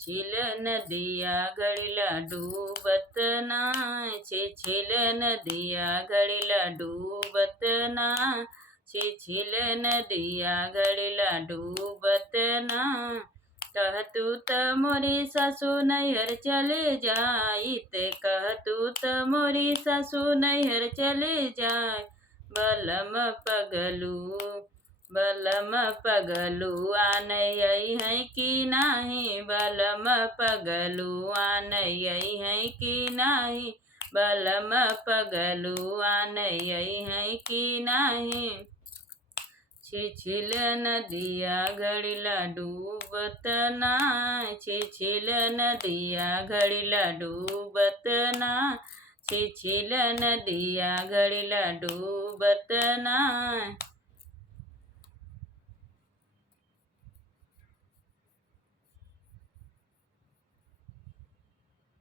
छिल नदिया घड़ीला डूबत नाय, छिल नदिया घड़ीला डूबत नाय, छिल नदिया घड़ीला डूबत नाय। कहतू त मोरी सासू नैहर चले जाइत, कहतू त मोरी सासू नैहर चले जाय। बलम पगलू बलम पगलू आनई है कि नाही, बलम पगलू आनई है कि नाही, बलम पगलू आनई है कि नाही। छिल नदिया घड़ीला डूबत नाय, छिल नदिया घड़ीला डूबत नाय, छिल नदिया घड़ीला डूबत नाय।